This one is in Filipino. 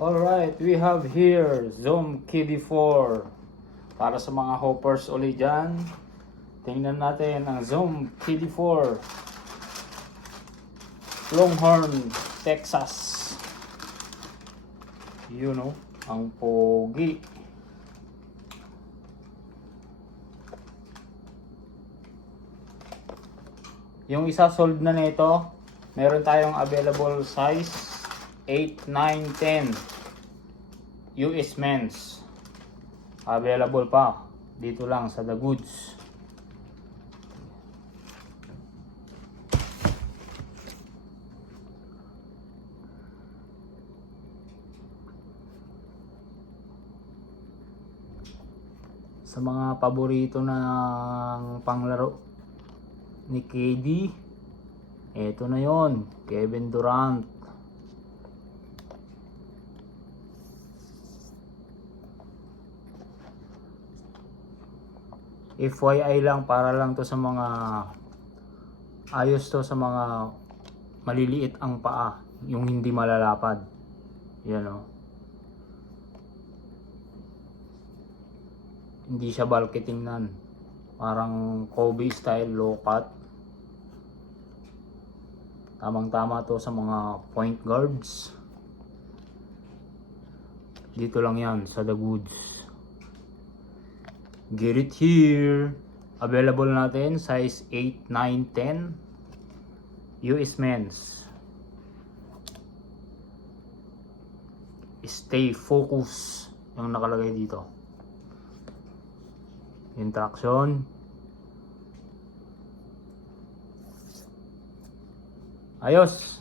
Alright, we have here Zoom KD4 para sa mga hoppers ulit dyan. Tingnan natin ang Zoom KD4 Longhorn, Texas. You know, ang pogi. Yung isa sold na nito, meron tayong available size 8, 9, 10 US men's. Available pa dito lang sa The Goods. Sa mga paborito ng panglaro ni KD, eto na yon, Kevin Durant. FYI lang, para lang to sa mga ayos to sa mga maliliit ang paa, yung hindi malalapad. Yan o. Hindi siya bulky tingnan. Parang Kobe style low cut. Tamang-tama to sa mga point guards. Dito lang yan sa The Goods. Get it here. Available natin size 8, 9, 10 US men's. Stay focus yung nakalagay dito. Instruction. Ayos.